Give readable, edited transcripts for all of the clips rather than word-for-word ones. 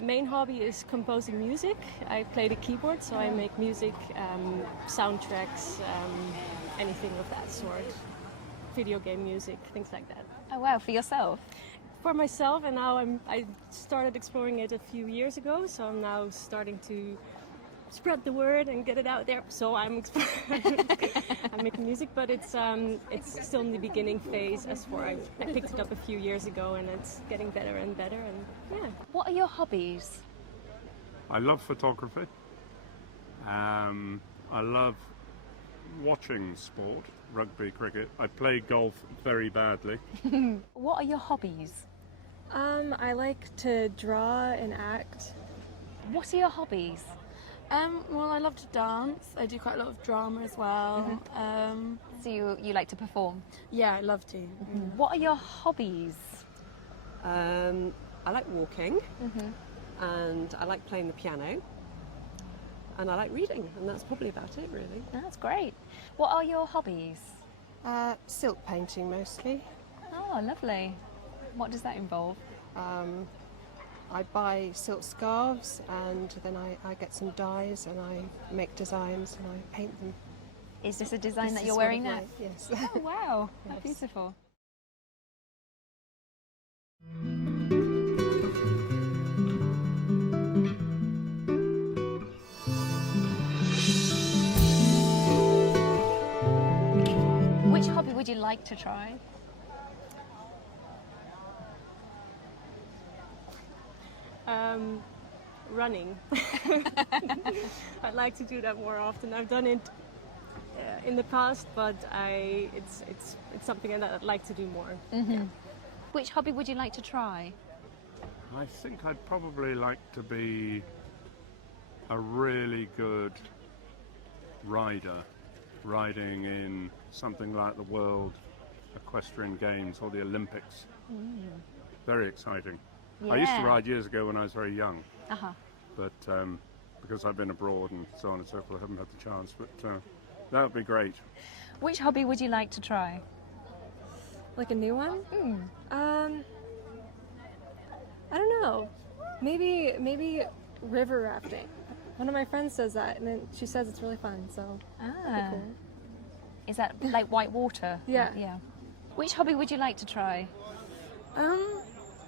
My main hobby is composing music. I play the keyboard, so I make music, soundtracks, anything of that sort. Video game music, things like that. Oh wow, for yourself? For myself, and now I started exploring it a few years ago, so I'm now starting to spread the word and get it out there. So I'm making music, but it's still in the beginning phase. As for I picked it up a few years ago, and it's getting better and better. And yeah. What are your hobbies? I love photography. I love watching sport, rugby, cricket. I play golf very badly. What are your hobbies? I like to draw and act. What are your hobbies? Well, I love to dance. I do quite a lot of drama as well. So you like to perform? Yeah, I love to. What are your hobbies? I like walking, and I like playing the piano, and I like reading, and that's probably about it, really. That's great. What are your hobbies? Silk painting mostly. Oh, lovely. What does that involve? I buy silk scarves and then I get some dyes and I make designs and I paint them. Is this a design This that is you're sort wearing of now? like- yes. Oh, wow. That's Yes. beautiful. Which hobby would you like to try? Running. I'd like to do that more often. I've done it in the past, but it's something that I'd like to do more. Yeah. Which hobby would you like to try? I think I'd probably like to be a really good rider, riding in something like the World Equestrian Games or the Olympics. Very exciting. I used to Yeah. ride years ago when I was very young, Uh-huh. but because I've been abroad and so on and so forth, I haven't had the chance, but that would be great. Which hobby would you like to try? Like a new one? I don't know. Maybe river rafting. One of my friends says that, and then she says it's really fun. So that'd be cool. Is that like white water? Yeah. Yeah. Which hobby would you like to try?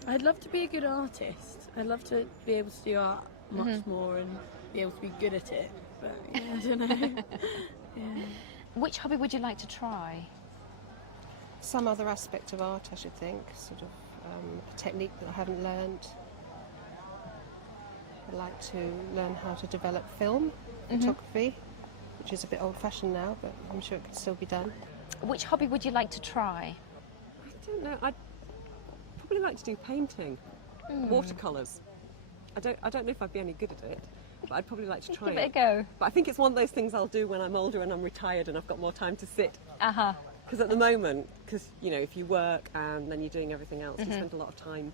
I'd love to be a good artist. I'd love to be able to do art much more and be able to be good at it. But yeah, I don't know. Yeah. Which hobby would you like to try? Some other aspect of art, I should think, sort of a technique that I haven't learned. I'd like to learn how to develop film, photography, which is a bit old-fashioned now, but I'm sure it could still be done. Which hobby would you like to try? I don't know. I'd probably like to do painting, watercolours. I don't know if I'd be any good at it, but I'd probably like to try Give it a it. go. But I think it's one of those things I'll do when I'm older and I'm retired and I've got more time to sit. Uh-huh. Because at the moment, if you work and then you're doing everything else, you spend a lot of time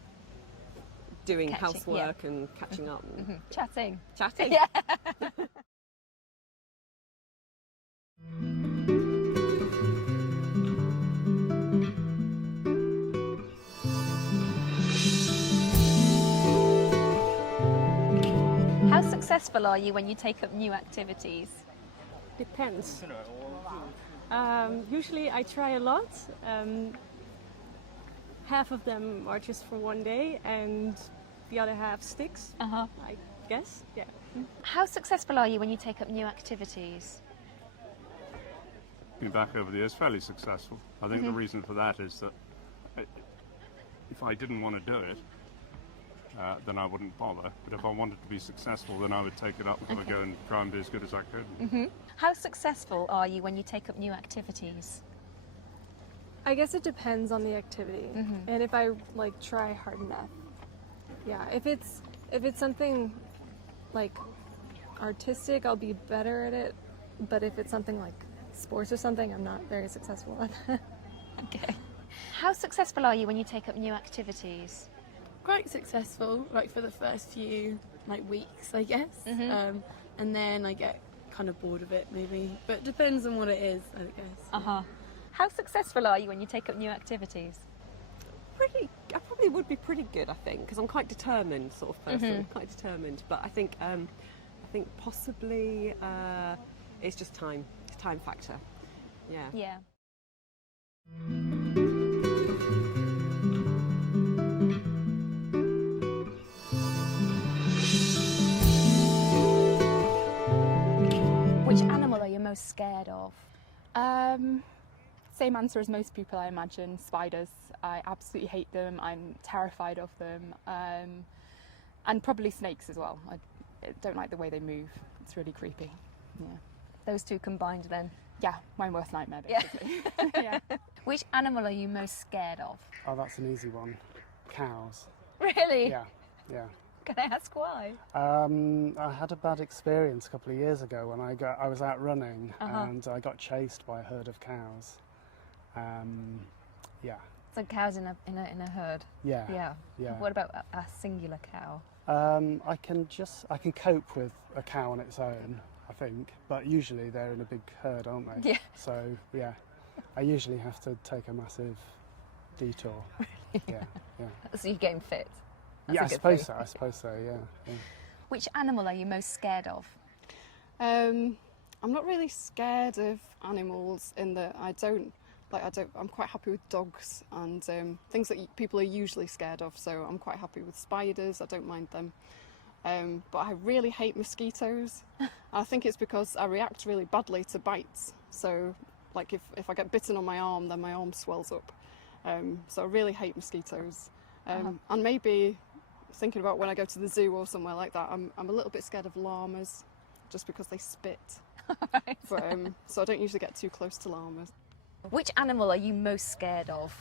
doing Catching, housework and catching up and Chatting. chatting. Yeah. How successful are you when you take up new activities? Depends. Usually I try a lot. Half of them are just for one day, and the other half sticks. Uh-huh. I guess. Yeah. How successful are you when you take up new activities? Been back over the years, fairly successful. I think the reason for that is that if I didn't want to do it, then I wouldn't bother. But if I wanted to be successful, then I would take it up and go and try and be as good as I could. How successful are you when you take up new activities? I guess it depends on the activity and if I like try hard enough. Yeah, if it's something like artistic, I'll be better at it. But if it's something like sports or something, I'm not very successful at that. Okay. How successful are you when you take up new activities? Quite successful, like for the first few weeks, I guess. And then I get kind of bored of it, maybe. But it depends on what it is, I guess. Uh-huh. How successful are you when you take up new activities? I probably would be pretty good, I think, because I'm quite determined sort of person, quite determined. But I think possibly it's just time factor. Yeah. Yeah. Which animal are you most scared of? Same answer as most people, I imagine. Spiders. I absolutely hate them. I'm terrified of them. And probably snakes as well. I don't like the way they move. It's really creepy. Yeah. Those two combined then. Yeah, my worst nightmare, Yeah. basically. Yeah. Which animal are you most scared of? Oh, that's an easy one. Cows. Really? Yeah, yeah. Can I ask why? I had a bad experience a couple of years ago when I was out running and I got chased by a herd of cows. Yeah. So cows in a herd. Yeah. Yeah. Yeah. What about a singular cow? I can cope with a cow on its own, I think, but usually they're in a big herd, aren't they? Yeah. So yeah, I usually have to take a massive detour. Yeah, yeah. So you're getting fit. That's Yeah, a I good suppose thing. so. I suppose so. Yeah. Which animal are you most scared of? I'm not really scared of animals in that I'm quite happy with dogs and things that people are usually scared of. So I'm quite happy with spiders. I don't mind them. But I really hate mosquitoes. I think it's because I react really badly to bites. So like if I get bitten on my arm, then my arm swells up. So I really hate mosquitoes. And maybe thinking about when I go to the zoo or somewhere like that, I'm a little bit scared of llamas just because they spit. Right. But, so I don't usually get too close to llamas. Which animal are you most scared of?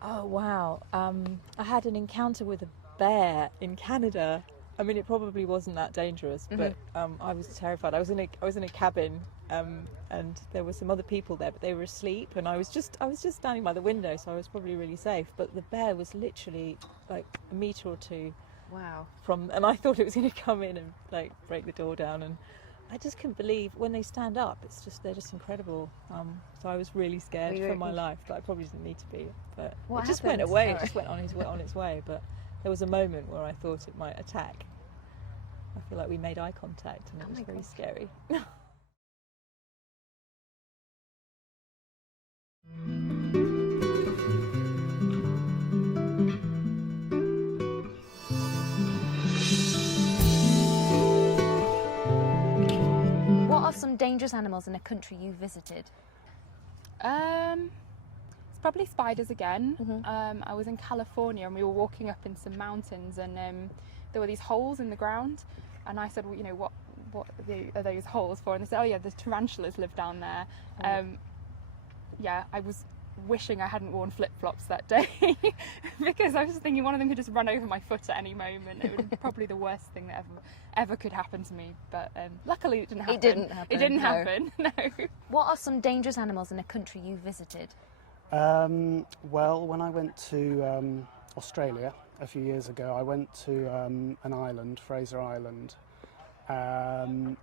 Oh wow! I had an encounter with a bear in Canada. I mean, it probably wasn't that dangerous, but I was terrified. I was in a cabin, and there were some other people there, but they were asleep, and I was just standing by the window, so I was probably really safe. But the bear was literally like a metre or two Wow. from, and I thought it was going to come in and like break the door down, and I just couldn't believe when they stand up. They're just incredible. So I was really scared for my life, but I probably didn't need to be. But What it just went happened? away. Sorry. It just went on its way. But there was a moment where I thought it might attack. I feel like we made eye contact, and it was very scary. What are some dangerous animals in a country you visited? It's probably spiders again. I was in California and we were walking up in some mountains and there were these holes in the ground, and I said, well, you know, what are those holes for? And they said, oh yeah, the tarantulas live down there. Yeah, I was wishing I hadn't worn flip-flops that day because I was thinking one of them could just run over my foot at any moment. It would be probably the worst thing that ever could happen to me, but luckily it didn't happen. It didn't happen. It didn't no. happen, no. What are some dangerous animals in a country you visited? Well, when I went to Australia a few years ago, I went to an island, Fraser Island,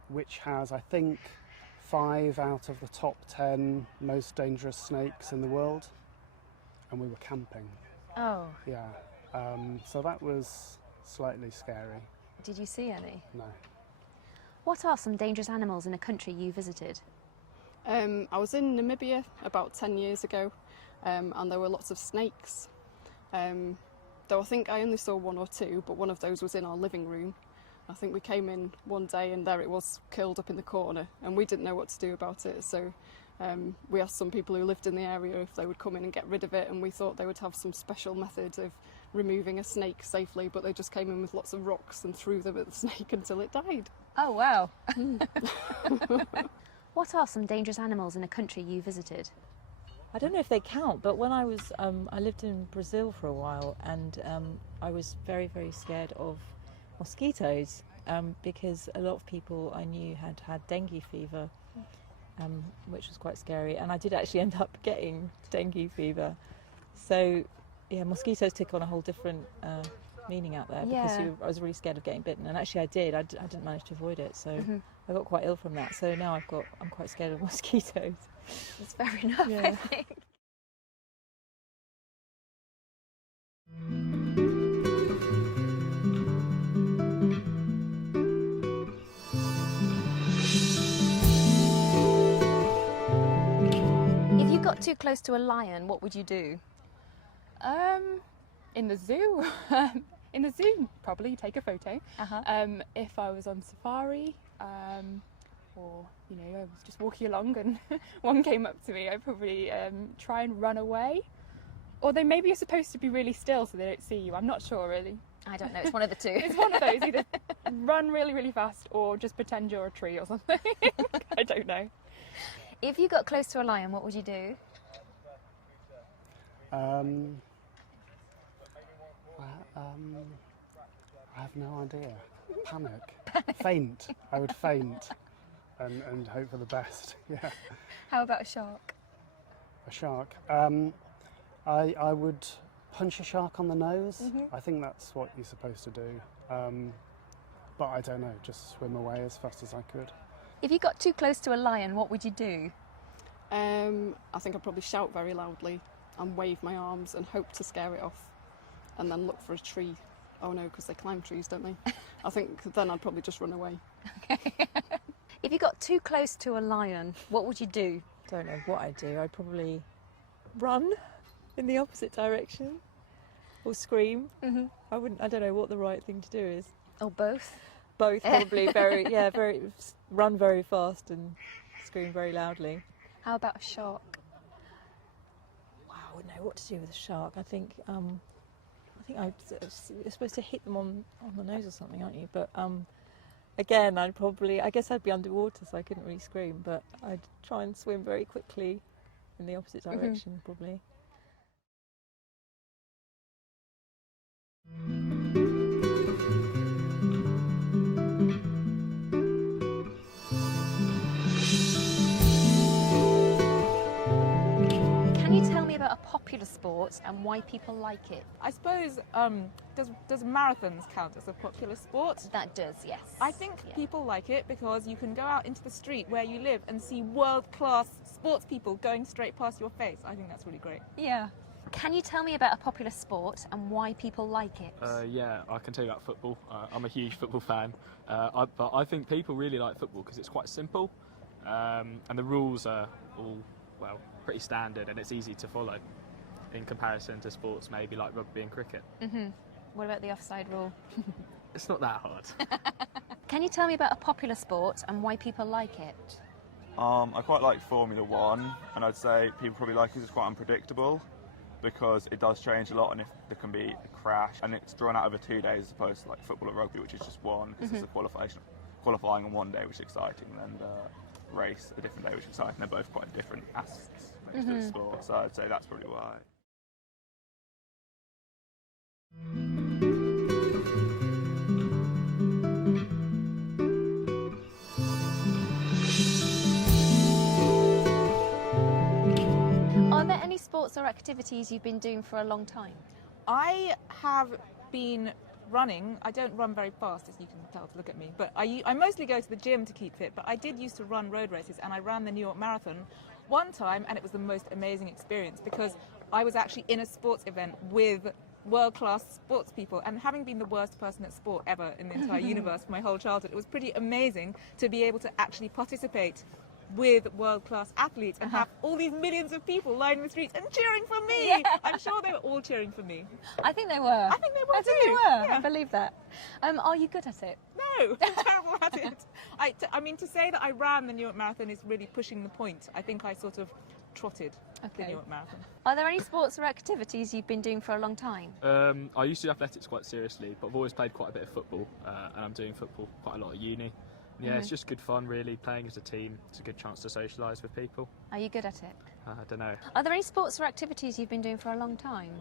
which has, I think, 5 out of the top 10 most dangerous snakes in the world, and we were camping. Oh. Yeah, so that was slightly scary. Did you see any? No. What are some dangerous animals in a country you visited? I was in Namibia about 10 years ago, and there were lots of snakes. Though I think I only saw 1 or 2, but one of those was in our living room. I think we came in one day and there it was curled up in the corner, and we didn't know what to do about it. So we asked some people who lived in the area if they would come in and get rid of it, and we thought they would have some special method of removing a snake safely, but they just came in with lots of rocks and threw them at the snake until it died. Oh wow. What are some dangerous animals in a country you visited? I don't know if they count, but when I was, I lived in Brazil for a while, and I was very, very scared of mosquitoes because a lot of people I knew had had dengue fever, which was quite scary, and I did actually end up getting dengue fever. So, yeah, mosquitoes took on a whole different meaning out there because I was really scared of getting bitten, and actually I did. I didn't manage to avoid it, so I got quite ill from that. So now I'm quite scared of mosquitoes. That's fair enough, I think. got too close to a lion, what would you do? In the zoo. In the zoo, probably take a photo. If I was on safari, or you know, I was just walking along and one came up to me, I'd probably try and run away. Or maybe you're supposed to be really still so they don't see you. I'm not sure really. I don't know, it's one of the two. It's one of those, either run really, really fast or just pretend you're a tree or something. I don't know. If you got close to a lion, what would you do? I have no idea. Panic. Faint. I would faint and hope for the best. Yeah. How about a shark? A shark. I would punch a shark on the nose. I think that's what you're supposed to do. But I don't know, just swim away as fast as I could. If you got too close to a lion, what would you do? I think I'd probably shout very loudly and wave my arms and hope to scare it off, and then look for a tree. Oh no, because they climb trees, don't they? I think then I'd probably just run away. Okay. If you got too close to a lion, what would you do? Don't know what I'd do. I'd probably run in the opposite direction or scream. I don't know what the right thing to do is. Or both? Both, probably. Run very fast and scream very loudly. How about a shark? Wow, I wouldn't know what to do with a shark. I think you're supposed to hit them on the nose or something, aren't you? But again, I guess I'd be underwater, so I couldn't really scream. But I'd try and swim very quickly in the opposite direction, probably. Can you tell me about a popular sport and why people like it? I suppose, does marathons count as a popular sport? That does, yes. I think people like it because you can go out into the street where you live and see world-class sports people going straight past your face. I think that's really great. Yeah. Can you tell me about a popular sport and why people like it? Yeah, I can tell you about football. I'm a huge football fan, but I think people really like football because it's quite simple, and the rules are all, well, pretty standard, and it's easy to follow in comparison to sports maybe like rugby and cricket. What about the offside rule? It's not that hard. Can you tell me about a popular sport and why people like it? I quite like Formula 1, and I'd say people probably like it because it's quite unpredictable, because it does change a lot, and if there can be a crash, and it's drawn out over 2 days as opposed to like football or rugby, which is just one, because there's a qualifying on one day, which is exciting, and then the race a different day, which is exciting. They're both quite different aspects to the sport, so I'd say that's probably why. Are there any sports or activities you've been doing for a long time? I have been running. I don't run very fast, as you can tell to look at me, but I mostly go to the gym to keep fit, but I did used to run road races, and I ran the New York Marathon one time, and it was the most amazing experience because I was actually in a sports event with world-class sports people, and having been the worst person at sport ever in the entire universe for my whole childhood, it was pretty amazing to be able to actually participate with world-class athletes and have all these millions of people lining the streets and cheering for me. Yeah. I'm sure they were all cheering for me. I think they were. I think they were too. Yeah. I believe that. Are you good at it? No, I'm terrible at it. I mean, to say that I ran the New York Marathon is really pushing the point. I think I sort of trotted the New York Marathon. Are there any sports or activities you've been doing for a long time? I used to do athletics quite seriously, but I've always played quite a bit of football, and I'm doing football quite a lot at uni. Yeah, it's just good fun, really, playing as a team. It's a good chance to socialise with people. Are you good at it? I don't know. Are there any sports or activities you've been doing for a long time?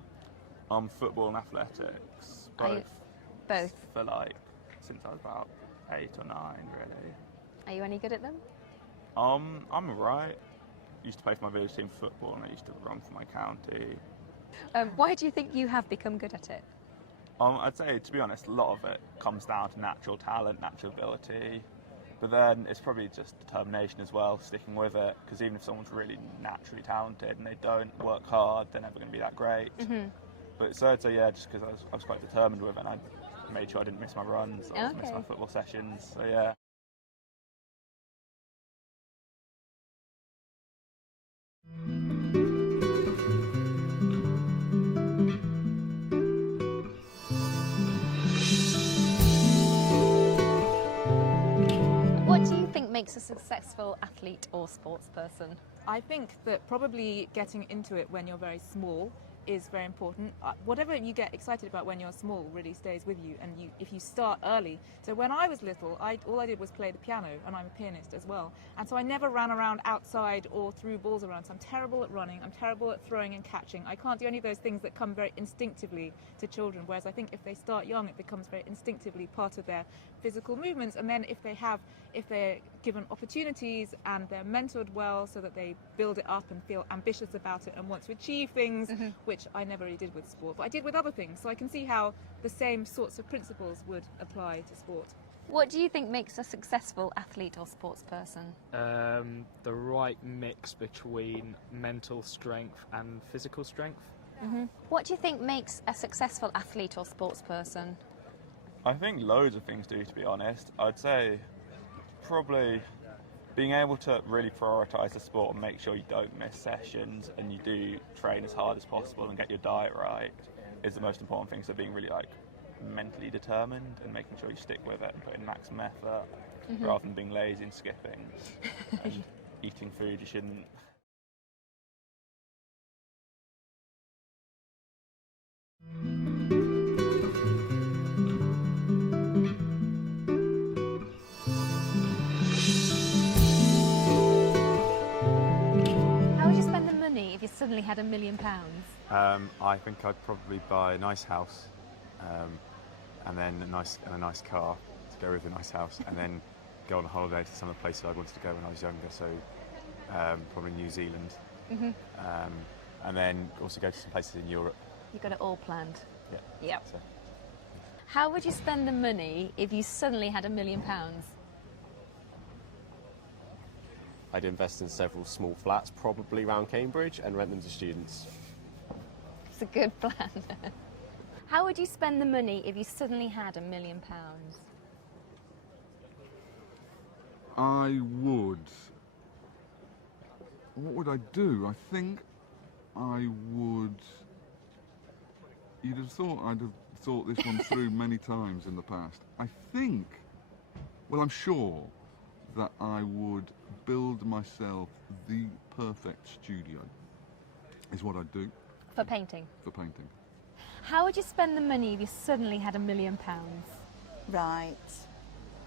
Football and athletics. Both? For since I was about 8 or 9, really. Are you any good at them? I'm alright. Used to play for my village team football, and I used to run for my county. Why do you think you have become good at it? I'd say, to be honest, a lot of it comes down to natural talent, natural ability. But then it's probably just determination as well, sticking with it, because even if someone's really naturally talented and they don't work hard, they're never going to be that great. But so I'd say, yeah, just because I was quite determined with it, and I made sure I didn't miss my runs or miss my football sessions, so yeah. makes a successful athlete or sports person? I think that probably getting into it when you're very small is very important. Whatever you get excited about when you're small really stays with you, and if you start early. So when I was little, all I did was play the piano, and I'm a pianist as well. And so I never ran around outside or threw balls around. So I'm terrible at running, I'm terrible at throwing and catching. I can't do any of those things that come very instinctively to children, whereas I think if they start young, it becomes very instinctively part of their physical movements. And then if they're given opportunities and they're mentored well so that they build it up and feel ambitious about it and want to achieve things, which I never really did with sport, but I did with other things. So I can see how the same sorts of principles would apply to sport. What do you think makes a successful athlete or sports person? The right mix between mental strength and physical strength. What do you think makes a successful athlete or sports person? I think loads of things do, to be honest. I'd say probably being able to really prioritise the sport and make sure you don't miss sessions and you do train as hard as possible and get your diet right is the most important thing. So being really mentally determined and making sure you stick with it and put in maximum effort rather than being lazy and skipping and eating food you shouldn't. How would you spend the money if you suddenly had £1 million? I think I'd probably buy a nice house, and then a nice car to go with the nice house, and then go on a holiday to some of the places I wanted to go when I was younger. So probably New Zealand, and then also go to some places in Europe. You've got it all planned. Yeah. Yep. So. How would you spend the money if you suddenly had £1 million? I'd invest in several small flats, probably around Cambridge, and rent them to students. It's a good plan. How would you spend the money if you suddenly had £1 million? I would. What would I do? I think I would. You'd have thought I'd have thought this one through many times in the past. I think, well, I'm sure that I would build myself the perfect studio, is what I'd do. For painting? For painting. How would you spend the money if you suddenly had £1 million? Right.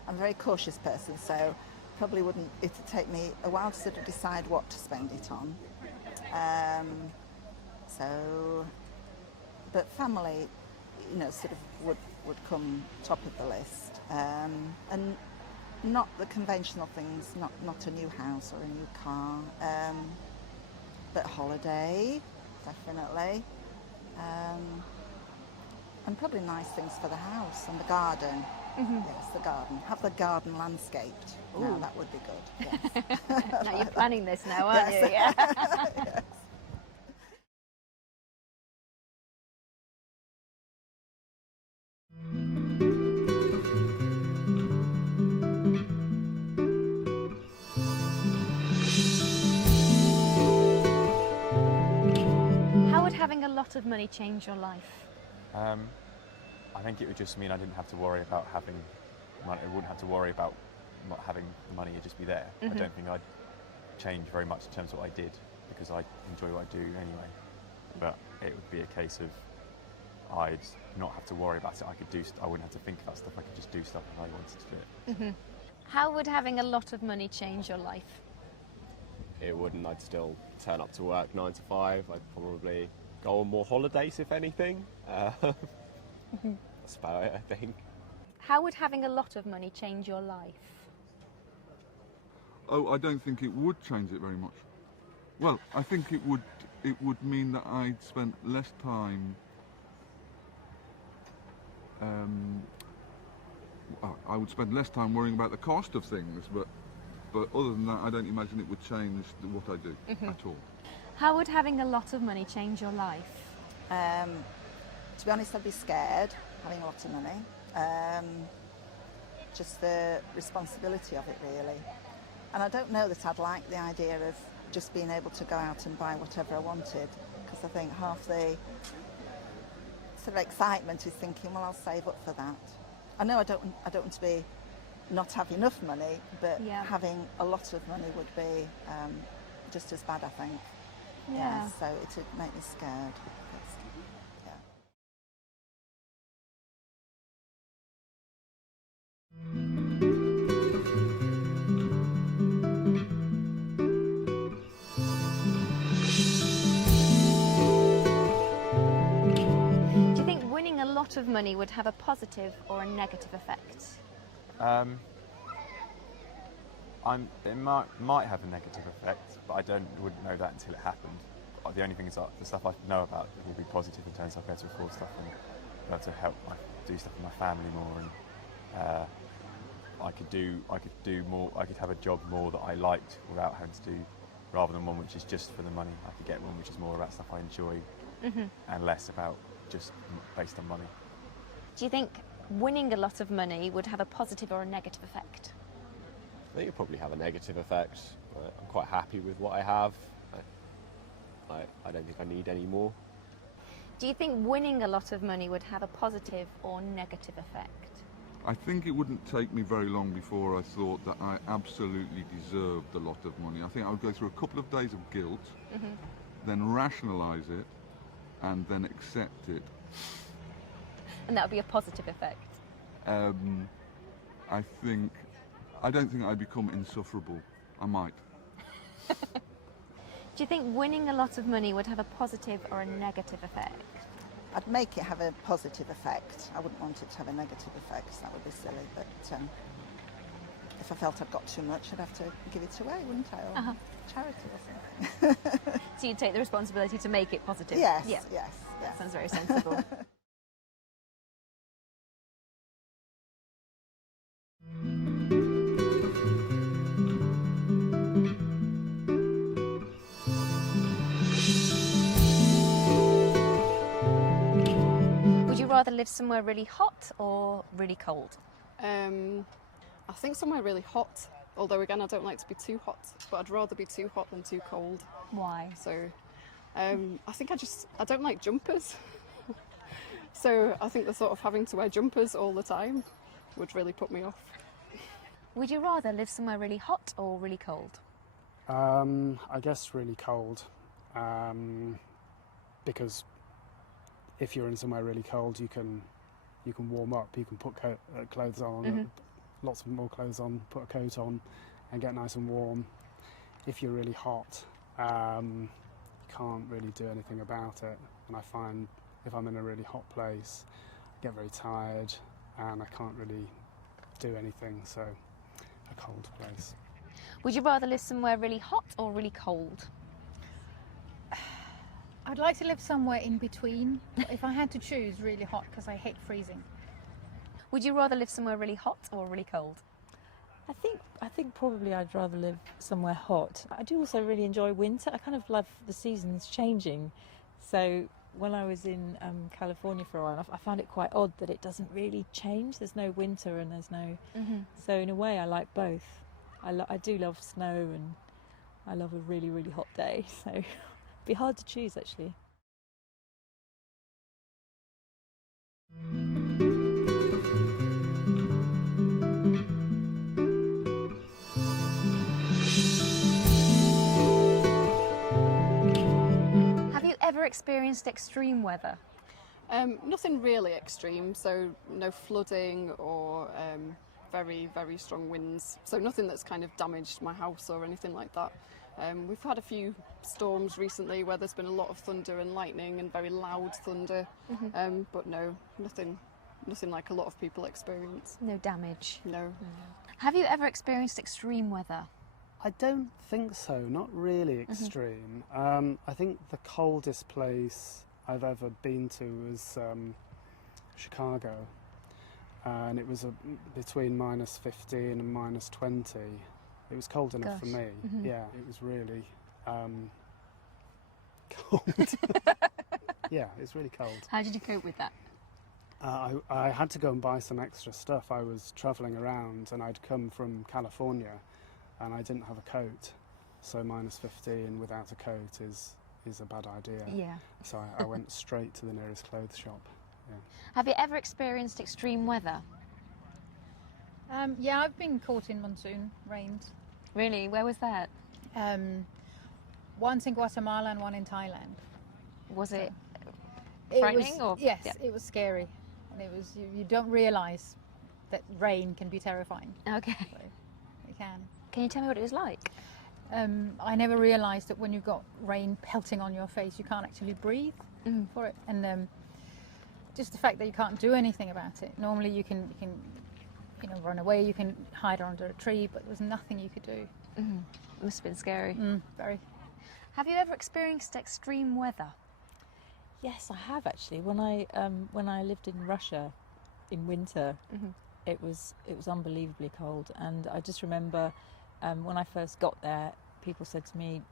I'm a very cautious person, so probably wouldn't, it'd take me a while to sort of decide what to spend it on. But family, sort of would come top of the list. And not the conventional things, not a new house or a new car, but holiday, definitely. And probably nice things for the house and the garden. Yes, the garden. Have the garden landscaped. Now that would be good. Yes. Now you're planning this now, aren't you? Yeah. Yes. How would having a lot of money change your life? I think it would just mean I didn't have to worry about having money. I wouldn't have to worry about not having the money. It'd just be there. I don't think I'd change very much in terms of what I did because I enjoy what I do anyway. But it would be a case of I'd not have to worry about it. I wouldn't have to think about stuff. I could just do stuff if I wanted to do it. How would having a lot of money change your life? It wouldn't. I'd still turn up to work 9 to 5. I'd probably go on more holidays, if anything. That's about it, I think. How would having a lot of money change your life? Oh, I don't think it would change it very much. Well, I think it would mean that I'd spent less time. I would spend less time worrying about the cost of things, but other than that, I don't imagine it would change what I do at all. How would having a lot of money change your life? To be honest, I'd be scared having a lot of money. Just the responsibility of it, really. And I don't know that I'd like the idea of just being able to go out and buy whatever I wanted, because I think half the sort of excitement is thinking, well, I'll save up for that. I know I don't want to be not have enough money, but Yeah. having a lot of money would be just as bad, I think. Yeah. So it would make me scared. Yeah. Do you think winning a lot of money would have a positive or a negative effect? It might have a negative effect, but wouldn't know that until it happened. The only thing is that the stuff I know about will be positive in terms of I'll be able to afford stuff and be able to help do stuff with my family more, and I could do more. I could have a job more that I liked without having to do, rather than one which is just for the money. I could get one which is more about stuff I enjoy and less about just based on money. Do you think winning a lot of money would have a positive or a negative effect? I think it'll probably have a negative effect. I'm quite happy with what I have. I don't think I need any more. Do you think winning a lot of money would have a positive or negative effect? I think it wouldn't take me very long before I thought that I absolutely deserved a lot of money. I think I would go through a couple of days of guilt, then rationalise it, and then accept it. And that would be a positive effect? I don't think I'd become insufferable. I might. Do you think winning a lot of money would have a positive or a negative effect? I'd make it have a positive effect. I wouldn't want it to have a negative effect. That would be silly. But if I felt I'd got too much, I'd have to give it away, wouldn't I? Or charity or something. So you'd take the responsibility to make it positive? Yes, Yeah. yes. That sounds very sensible. Would you rather live somewhere really hot or really cold? I think somewhere really hot, although again I don't like to be too hot, but I'd rather be too hot than too cold. Why? So I think I don't like jumpers. So I think the thought of having to wear jumpers all the time would really put me off. Would you rather live somewhere really hot or really cold? I guess really cold, because if you're in somewhere really cold, you can warm up. You can put clothes on, lots of more clothes on, put a coat on, and get nice and warm. If you're really hot, you can't really do anything about it. And I find if I'm in a really hot place, I get very tired, and I can't really do anything. So, a cold place. Would you rather live somewhere really hot or really cold? I'd like to live somewhere in between. But if I had to choose, really hot, because I hate freezing. Would you rather live somewhere really hot or really cold? I think probably I'd rather live somewhere hot. I do also really enjoy winter. I kind of love the seasons changing. So when I was in California for a while, I found it quite odd that it doesn't really change. There's no winter and there's no... So in a way I like both. I do love snow and I love a really, really hot day. So it'd be hard to choose actually. Have you ever experienced extreme weather? Nothing really extreme, so no flooding or very, very strong winds. So nothing that's kind of damaged my house or anything like that. We've had a few storms recently where there's been a lot of thunder and lightning and very loud thunder, but no, nothing like a lot of people experience. No damage? No. Have you ever experienced extreme weather? I don't think so, not really extreme. I think the coldest place I've ever been to was Chicago, and it was between -15 and -20. It was cold enough for me. Yeah, it was really cold. Yeah, it was really cold. How did you cope with that? I had to go and buy some extra stuff. I was travelling around and I'd come from California and I didn't have a coat, so -15 without a coat is a bad idea. Yeah. So I went straight to the nearest clothes shop. Yeah. Have you ever experienced extreme weather? Yeah, I've been caught in monsoon rains. Really? Where was that? Once in Guatemala and one in Thailand. Was it It frightening? was, or yes, yeah. it was scary, and it was you don't realise that rain can be terrifying. Okay. So it can. Can you tell me what it was like? I never realised that when you've got rain pelting on your face, you can't actually breathe for it, and just the fact that you can't do anything about it. Normally, you can run away, you can hide under a tree, but there was nothing you could do. Must have been scary. Very. Have you ever experienced extreme weather? Yes, I have actually. When I lived in Russia in winter, it was unbelievably cold, and I just remember when I first got there, people said to me,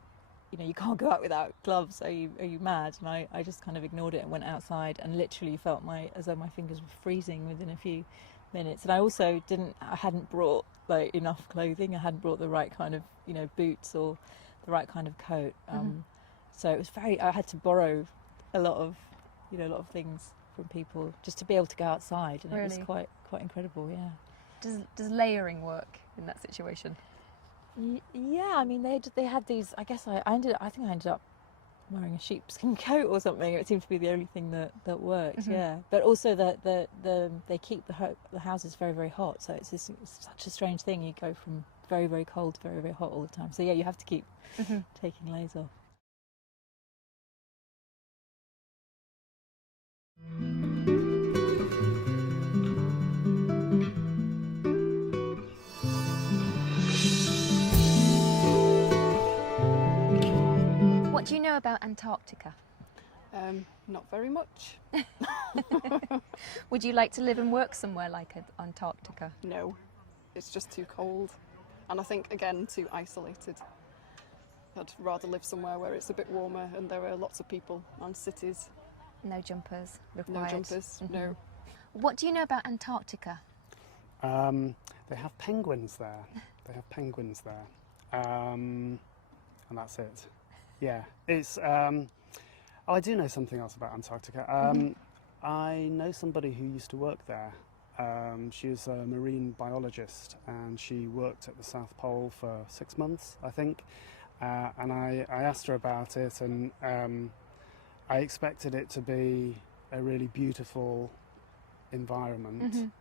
you can't go out without gloves. Are you mad? And I just kind of ignored it and went outside, and literally felt as though my fingers were freezing within a few minutes. And I also hadn't brought enough clothing. I hadn't brought the right kind of boots or the right kind of coat. So it was I had to borrow a lot of things from people just to be able to go outside, and Really? it was quite incredible. Yeah. Does layering work in that situation? Yeah, I mean they had these. I guess I think I ended up wearing a sheepskin coat or something. It seemed to be the only thing that worked. Yeah, but also they keep the houses very, very hot. So it's such a strange thing. You go from very, very cold to very, very hot all the time. So yeah, you have to keep taking layers off. What do you know about Antarctica? Not very much. Would you like to live and work somewhere like Antarctica? No, it's just too cold. And I think, again, too isolated. I'd rather live somewhere where it's a bit warmer and there are lots of people and cities. No jumpers required. No jumpers, no. What do you know about Antarctica? They have penguins there. And that's it. Yeah, it's. I do know something else about Antarctica. I know somebody who used to work there. She was a marine biologist, and she worked at the South Pole for 6 months, I think. And I asked her about it, and I expected it to be a really beautiful environment,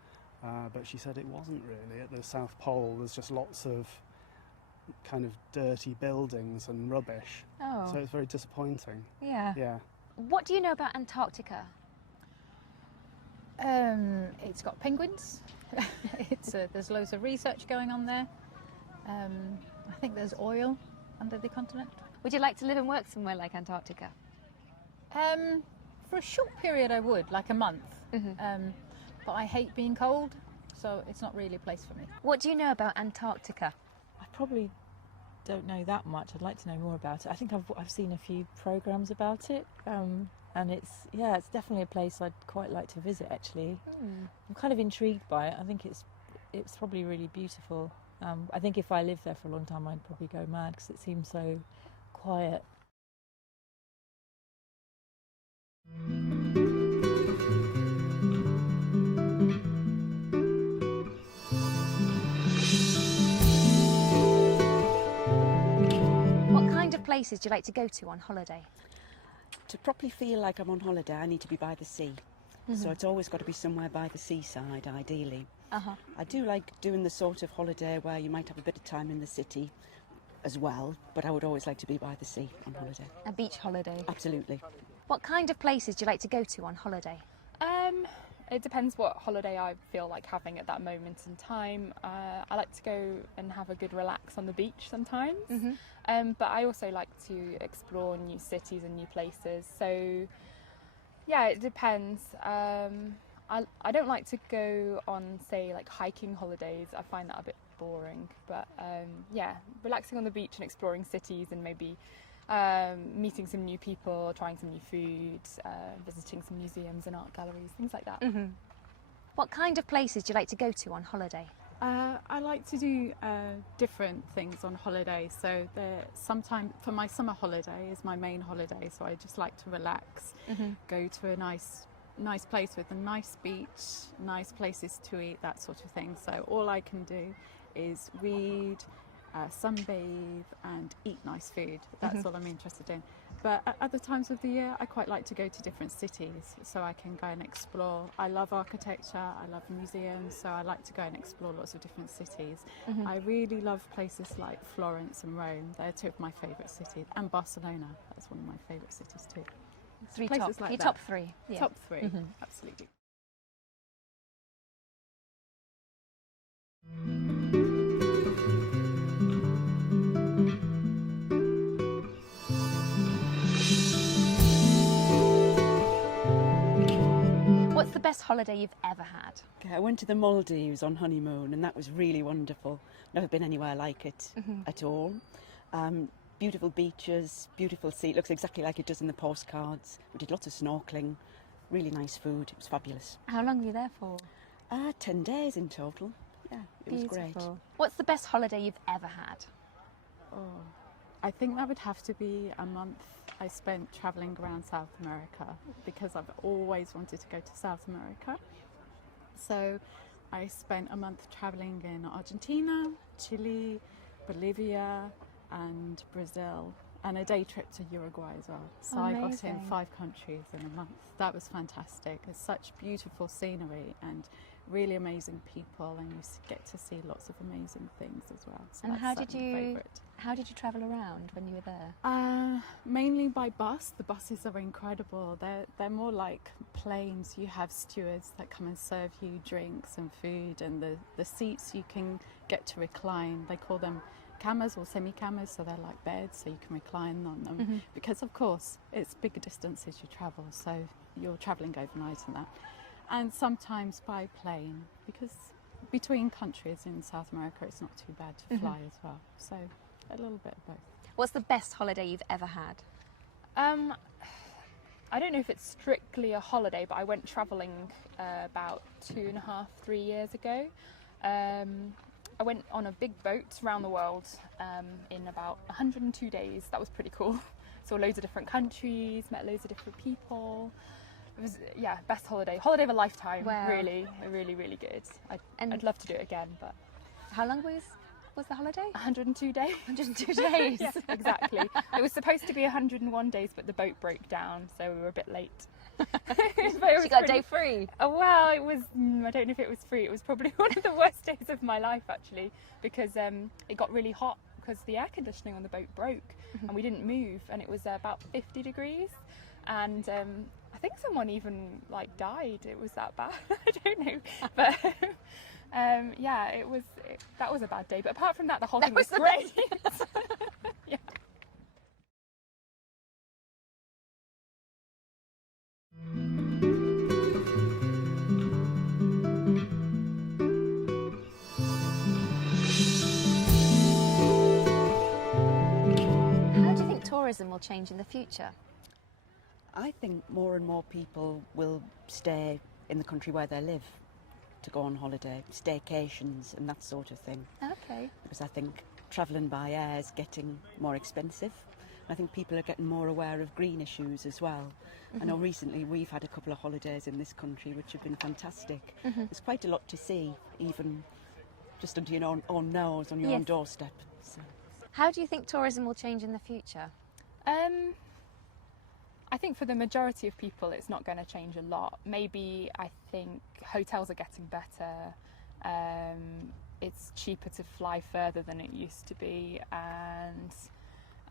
but she said it wasn't really. At the South Pole, there's just lots of kind of dirty buildings and rubbish. Oh. So it's very disappointing. Yeah. Yeah. What do you know about Antarctica? It's got penguins. There's loads of research going on there. I think there's oil under the continent. Would you like to live and work somewhere like Antarctica? For a short period I would, like a month. But I hate being cold, so it's not really a place for me. What do you know about Antarctica? I probably don't know that much. I'd like to know more about it. I think I've seen a few programs about it, and it's definitely a place I'd quite like to visit. Actually, I'm kind of intrigued by it. I think it's probably really beautiful. I think if I lived there for a long time, I'd probably go mad because it seems so quiet. What kind of places do you like to go to on holiday? To properly feel like I'm on holiday, I need to be by the sea. So it's always got to be somewhere by the seaside, ideally. I do like doing the sort of holiday where you might have a bit of time in the city as well, but I would always like to be by the sea on holiday. A beach holiday? Absolutely. What kind of places do you like to go to on holiday? It depends what holiday I feel like having at that moment in time. I like to go and have a good relax on the beach sometimes, but I also like to explore new cities and new places. So yeah, it depends. I don't like to go on, say, like hiking holidays. I find that a bit boring, but yeah, relaxing on the beach and exploring cities and maybe meeting some new people, trying some new foods, visiting some museums and art galleries, things like that. What kind of places do you like to go to on holiday? I like to do different things on holiday. So sometimes for my summer holiday is my main holiday, so I just like to relax, go to a nice nice place with a nice beach, nice places to eat, that sort of thing. So all I can do is read, sunbathe and eat nice food. That's all I'm interested in. But at other times of the year, I quite like to go to different cities so I can go and explore. I love architecture, I love museums, so I like to go and explore lots of different cities. I really love places like Florence and Rome. They're two of my favourite cities. And Barcelona, that's one of my favourite cities too. Places like your that. top three. Yeah. Top three, absolutely. What's the best holiday you've ever had? Okay, I went to the Maldives on honeymoon and that was really wonderful. Never been anywhere like it at all. Beautiful beaches, beautiful sea. It looks exactly like it does in the postcards. We did lots of snorkelling, really nice food. It was fabulous. How long were you there for? 10 days in total. Yeah, it was great. What's the best holiday you've ever had? Oh, I think that would have to be a month I spent travelling around South America because I've always wanted to go to South America. So I spent a month travelling in Argentina, Chile, Bolivia and Brazil, and a day trip to Uruguay as well. So I got in 5 countries in a month. That was fantastic. It's such beautiful scenery and really amazing people, and you get to see lots of amazing things as well. So And that's how did my favourite. How did you travel around when you were there? Mainly by bus. The buses are incredible. They're more like planes. You have stewards that come and serve you drinks and food, and the seats you can get to recline. They call them camas or semi-camas, so they're like beds, so you can recline on them. Because of course it's bigger distances you travel, so you're travelling overnight and that. And sometimes by plane, because between countries in South America it's not too bad to fly as well. So a little bit of both. What's the best holiday you've ever had? I don't know if it's strictly a holiday, but I went travelling about 2.5, 3 years ago. I went on a big boat around the world in about 102 days. That was pretty cool. Saw loads of different countries, met loads of different people. It was, yeah, best holiday of a lifetime. Wow. Really, really, really good. I'd love to do it again, but. How long was the holiday? 102 days. 102 days. Yeah, exactly. It was supposed to be 101 days, but the boat broke down, so we were a bit late. She got a day free. Oh, well, it was, I don't know if it was free. It was probably one of the worst days of my life, actually, because it got really hot because the air conditioning on the boat broke and we didn't move, and it was about 50 degrees. And I think someone even like died. It was that bad. I don't know. But yeah, that was a bad day. But apart from that, the whole thing was great. Yeah. How do you think tourism will change in the future? I think more and more people will stay in the country where they live to go on holiday, staycations and that sort of thing. Okay. Because I think travelling by air is getting more expensive. I think people are getting more aware of green issues as well. I know recently we've had a couple of holidays in this country which have been fantastic. There's quite a lot to see, even just under your own nose, on your own doorstep. So. How do you think tourism will change in the future? I think for the majority of people it's not going to change a lot. Maybe I think hotels are getting better. It's cheaper to fly further than it used to be, and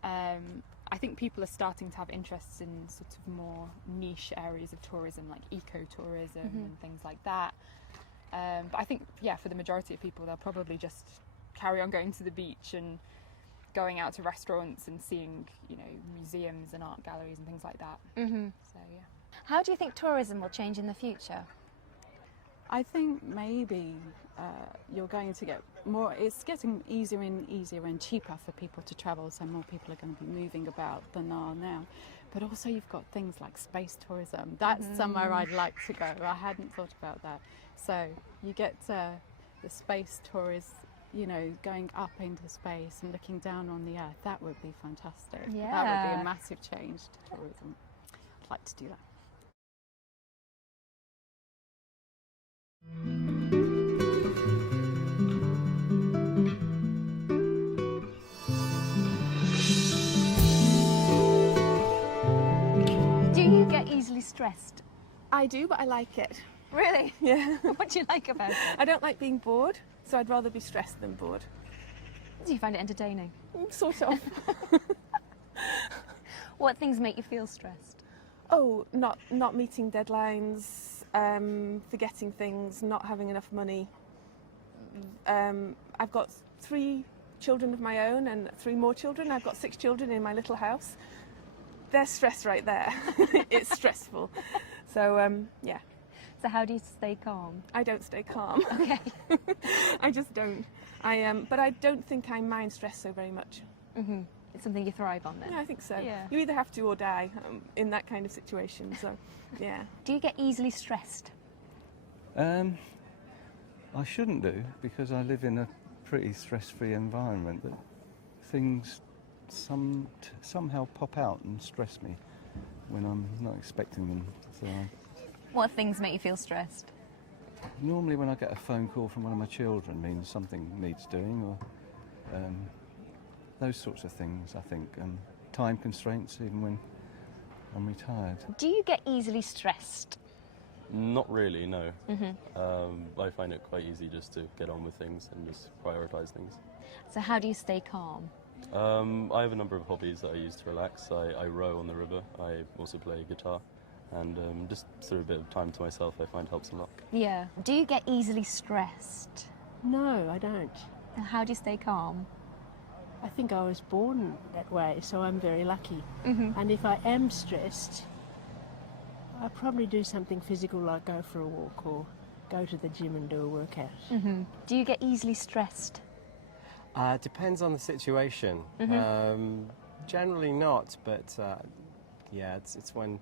I think people are starting to have interests in sort of more niche areas of tourism, like eco-tourism and things like that. But I think, yeah, for the majority of people, they'll probably just carry on going to the beach and going out to restaurants and seeing, you know, museums and art galleries and things like that. So, yeah. How do you think tourism will change in the future? I think maybe you're going to get more, it's getting easier and cheaper for people to travel, so more people are going to be moving about than are now. But also you've got things like space tourism. That's somewhere I'd like to go. I hadn't thought about that. So you get the space tourists, you know, going up into space and looking down on the earth. That would be fantastic. Yeah. That would be a massive change to tourism. I'd like to do that. Do you get easily stressed? I do, but I like it. Really? Yeah. What do you like about it? I don't like being bored, so I'd rather be stressed than bored. Do you find it entertaining? Sort of. What things make you feel stressed? Oh, not meeting deadlines, forgetting things, not having enough money. I've got 3 children of my own and 3 more children. I've got 6 children in my little house. There's stress right there. It's stressful. So, yeah. So how do you stay calm? I don't stay calm. Okay. I just don't. But I don't think I mind stress so very much. Mm-hmm. It's something you thrive on then? Yeah, I think so. Yeah. You either have to or die in that kind of situation, so, yeah. Do you get easily stressed? I shouldn't do, because I live in a pretty stress-free environment. But things somehow pop out and stress me when I'm not expecting them. So What things make you feel stressed? normally when I get a phone call from one of my children means something needs doing, or those sorts of things, I think. Time constraints, even when I'm retired. Do you get easily stressed? Not really, no. Mm-hmm. I find it quite easy just to get on with things and just prioritise things. So how do you stay calm? I have a number of hobbies that I use to relax. I row on the river. I also play guitar. And just through a bit of time to myself, I find helps a lot. Yeah. Do you get easily stressed? No, I don't. And how do you stay calm? I think I was born that way, so I'm very lucky. Mhm. And if I am stressed, I probably do something physical, like go for a walk or go to the gym and do a workout. Mm-hmm. Do you get easily stressed? Depends on the situation. Generally not, but yeah, it's when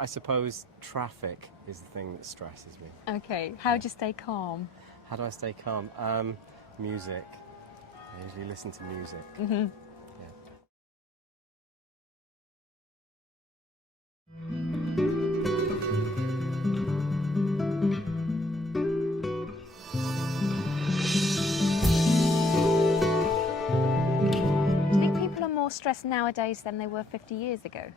I suppose traffic is the thing that stresses me. Okay. How do you stay calm? How do I stay calm? Music. I usually listen to music. Mm-hmm. Do you think people are more stressed nowadays than they were 50 years ago?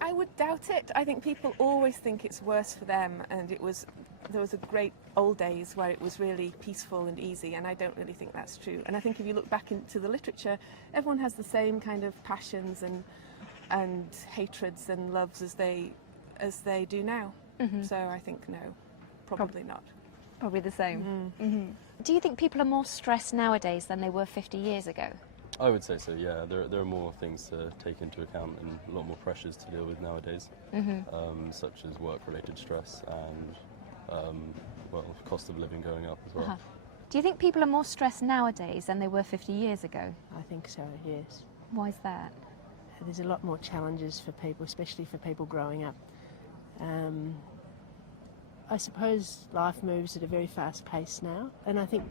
I would doubt it. I think people always think it's worse for them, and there was a great old days where it was really peaceful and easy, and I don't really think that's true. And I think if you look back into the literature, everyone has the same kind of passions and hatreds and loves as they do now. Mhm. So I think no, probably not. Probably the same. Mm-hmm. Do you think people are more stressed nowadays than they were 50 years ago? I would say so, yeah. There are more things to take into account and a lot more pressures to deal with nowadays, such as work-related stress and, well, cost of living going up as well. Uh-huh. Do you think people are more stressed nowadays than they were 50 years ago? I think so, yes. Why is that? There's a lot more challenges for people, especially for people growing up. I suppose life moves at a very fast pace now, and I think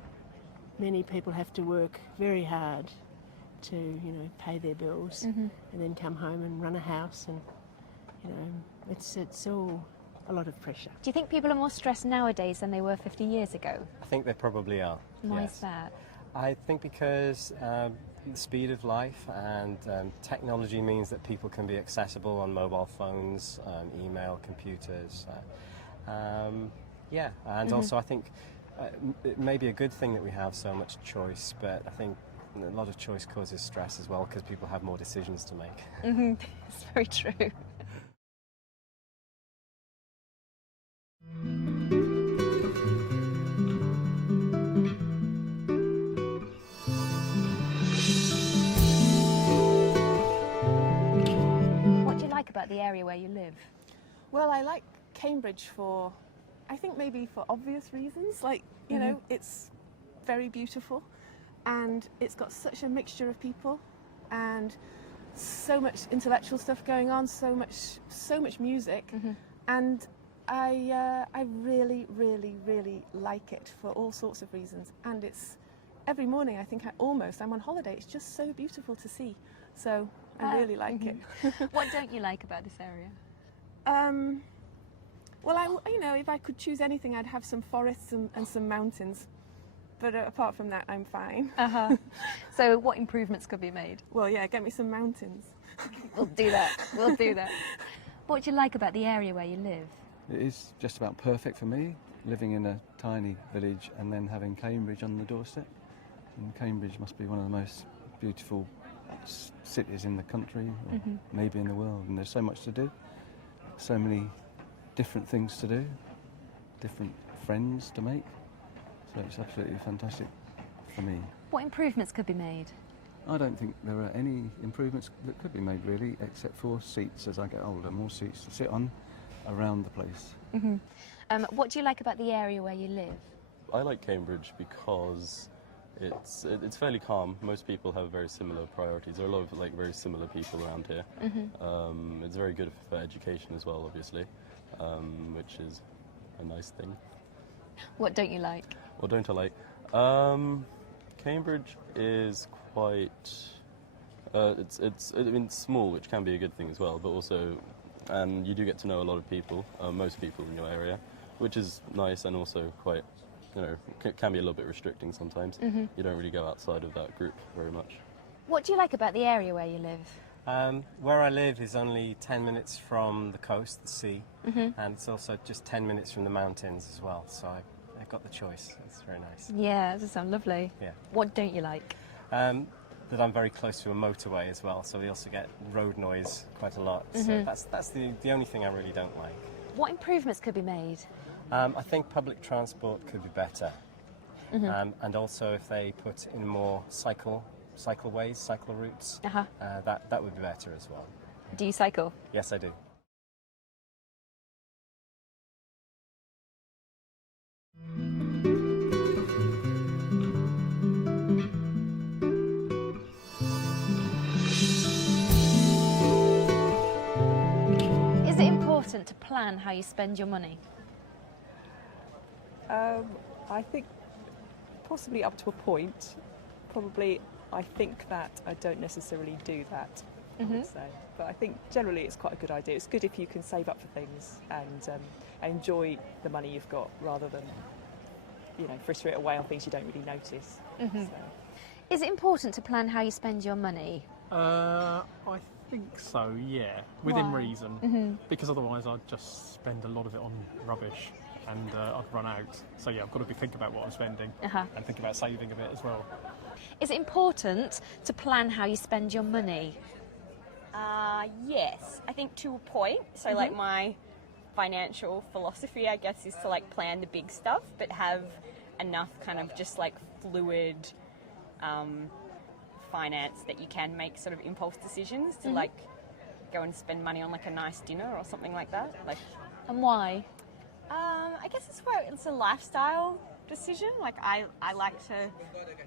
many people have to work very hard to, pay their bills and then come home and run a house, and, it's all a lot of pressure. Do you think people are more stressed nowadays than they were 50 years ago? I think they probably are. Why yes. is that? I think because the speed of life and technology means that people can be accessible on mobile phones, email, computers. Yeah, and also I think it may be a good thing that we have so much choice, but I think a lot of choice causes stress as well because people have more decisions to make. It's very true. What do you like about the area where you live? Well, I like Cambridge I think maybe for obvious reasons. Like, you know, it's very beautiful, and it's got such a mixture of people, and so much intellectual stuff going on, so much music, and I really, really, really like it for all sorts of reasons. And it's every morning. I think I'm on holiday. It's just so beautiful to see. So I really like it. What don't you like about this area? Well, you know, if I could choose anything, I'd have some forests and some mountains. But apart from that, I'm fine. So what improvements could be made? Well, yeah, get me some mountains. We'll do that. We'll do that. What do you like about the area where you live? It is just about perfect for me, living in a tiny village and then having Cambridge on the doorstep. And Cambridge must be one of the most beautiful cities in the country, or maybe in the world. And there's so much to do, so many different things to do, different friends to make. So it's absolutely fantastic for me. What improvements could be made? I don't think there are any improvements that could be made really, except for seats as I get older, more seats to sit on around the place. What do you like about the area where you live? I like Cambridge because it's fairly calm. Most people have very similar priorities. There are a lot of like very similar people around here. It's very good for education as well, obviously, which is a nice thing. What don't you like? What don't I like? Cambridge is quite. It's small, which can be a good thing as well, but also you do get to know a lot of people, most people in your area, which is nice and also quite, you know, can be a little bit restricting sometimes. You don't really go outside of that group very much. What do you like about the area where you live? Where I live is only 10 minutes from the coast, the sea, and it's also just 10 minutes from the mountains as well, so I've got the choice. It's very nice. Yeah, that sounds lovely. Yeah. What don't you like? That I'm very close to a motorway as well, so we also get road noise quite a lot. So that's the only thing I really don't like. What improvements could be made? I think public transport could be better, and also if they put in more cycleways, cycle routes, that would be better as well. Do you cycle? Yes, I do. Is it important to plan how you spend your money? I think possibly up to a point. Probably I think that I don't necessarily do that, I would say. But I think generally it's quite a good idea. It's good if you can save up for things and enjoy the money you've got rather than, you know, fritter it away on things you don't really notice. So. Is it important to plan how you spend your money? I think so, yeah, within Why? reason, because otherwise I'd just spend a lot of it on rubbish and I'd run out. So yeah, I've got to be thinking about what I'm spending and think about saving a bit as well. Is it important to plan how you spend your money? Yes, I think to a point. So like my financial philosophy, I guess, is to like plan the big stuff, but have enough kind of just like fluid finance that you can make sort of impulse decisions to like go and spend money on like a nice dinner or something like that. Like, and why? I guess it's a lifestyle decision. Like I like to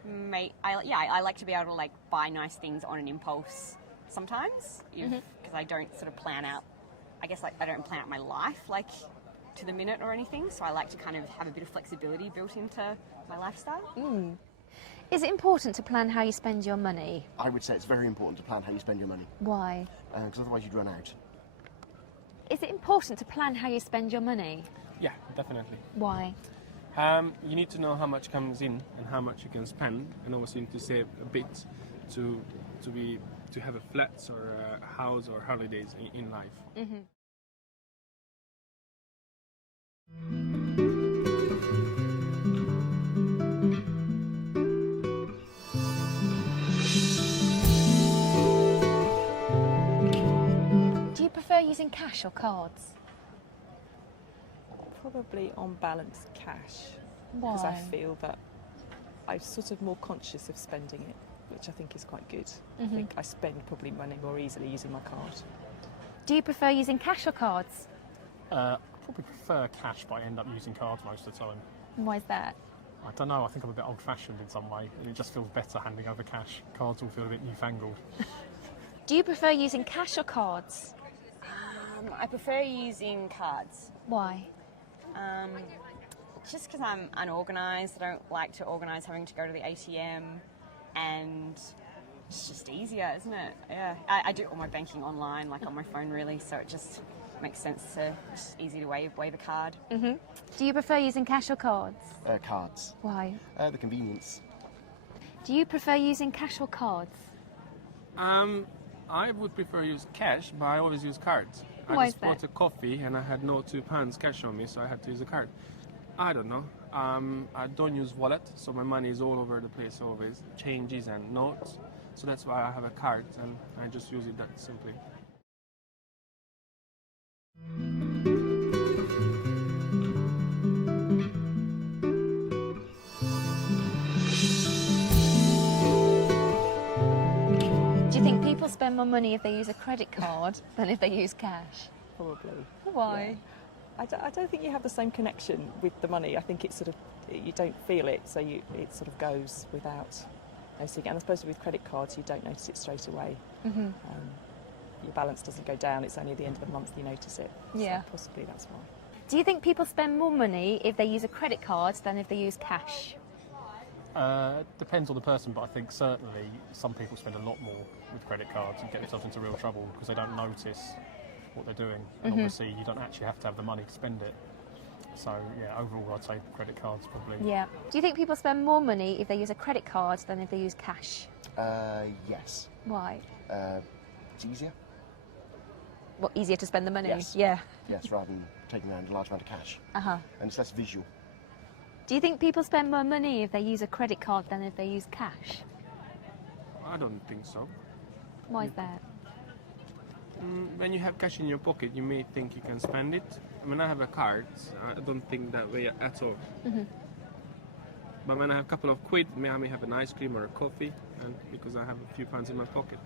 make I like to be able to like buy nice things on an impulse sometimes because I don't sort of plan out. I guess like I don't plan out my life like to the minute or anything. So I like to kind of have a bit of flexibility built into my lifestyle. Is it important to plan how you spend your money? I would say it's very important to plan how you spend your money, Why? because otherwise you'd run out. Is it important to plan how you spend your money? Yeah, definitely. Why? You need to know how much comes in and how much you can spend, and also you need to save a bit to have a flat or a house or holidays in life. Do you prefer using cash or cards? Probably on balance cash. Why? Because I feel that I'm sort of more conscious of spending it, which I think is quite good. I think I spend probably money more easily using my card. Do you prefer using cash or cards? I probably prefer cash, but I end up using cards most of the time. Why is that? I don't know, I think I'm a bit old-fashioned in some way. It just feels better handing over cash. Cards all feel a bit newfangled. Do you prefer using cash or cards? I prefer using cards. Why? Just because I'm unorganised. I don't like to organise having to go to the ATM, and it's just easier, isn't it? Yeah, I do all my banking online, like on my phone, really. So it just makes sense to just easy to wave a card. Do you prefer using cash or cards? Cards. Why? The convenience. Do you prefer using cash or cards? I would prefer use cash, but I always use cards. Why I is just that? bought a coffee and I had no £2 cash on me, so I had to use a card. I don't know. I don't use wallet, so my money is all over the place always, changes and notes. So that's why I have a card and I just use it that simply. Do you think people spend more money if they use a credit card than if they use cash? Probably. Why? I don't think you have the same connection with the money. I think it's sort of, you don't feel it, so it sort of goes without noticing. And I suppose with credit cards, you don't notice it straight away. Your balance doesn't go down, it's only at the end of the month you notice it. Yeah. So possibly that's why. Do you think people spend more money if they use a credit card than if they use cash? Depends on the person, but I think certainly some people spend a lot more with credit cards and get themselves into real trouble because they don't notice what they're doing. And obviously you don't actually have to have the money to spend it. So yeah, overall I'd say credit cards probably. Yeah. Do you think people spend more money if they use a credit card than if they use cash? Yes. Why? It's easier. What, easier to spend the money? Yes. Yeah. Yes, rather than taking around a large amount of cash. Uh-huh. And it's less visual. Do you think people spend more money if they use a credit card than if they use cash? I don't think so. Why is that? When you have cash in your pocket, you may think you can spend it. When I have a card, I don't think that way at all. But when I have a couple of quid, I may have an ice cream or a coffee, and because I have a few pounds in my pocket.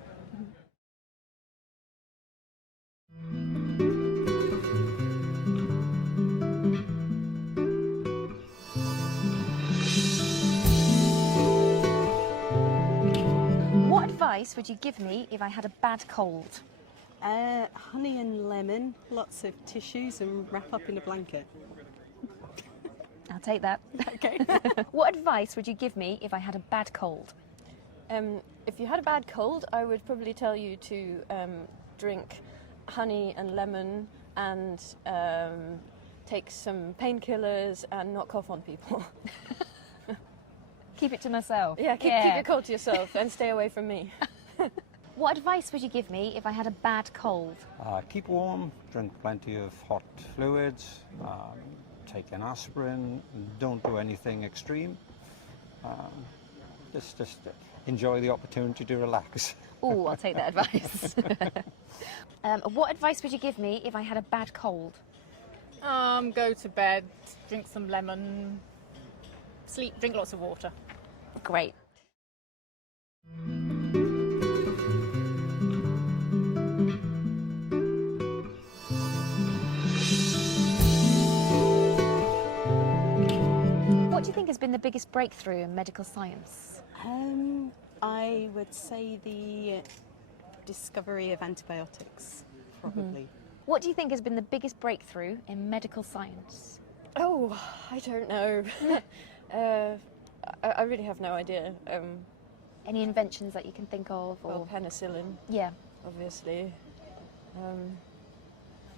What advice would you give me if I had a bad cold? Honey and lemon, lots of tissues and wrap up in a blanket. I'll take that. Okay. What advice would you give me if I had a bad cold? If you had a bad cold, I would probably tell you to drink honey and lemon and take some painkillers and not cough on people. Keep it to myself. Yeah, keep your cold to yourself and stay away from me. What advice would you give me if I had a bad cold? Keep warm, drink plenty of hot fluids, take an aspirin, don't do anything extreme. Just enjoy the opportunity to relax. Oh, I'll take that advice. What advice would you give me if I had a bad cold? Go to bed, drink some lemon, sleep, drink lots of water. Great. What do you think has been the biggest breakthrough in medical science? I would say the discovery of antibiotics, probably. What do you think has been the biggest breakthrough in medical science? Oh, I don't know. I really have no idea. Any inventions that you can think of? Well, penicillin. Yeah. Obviously.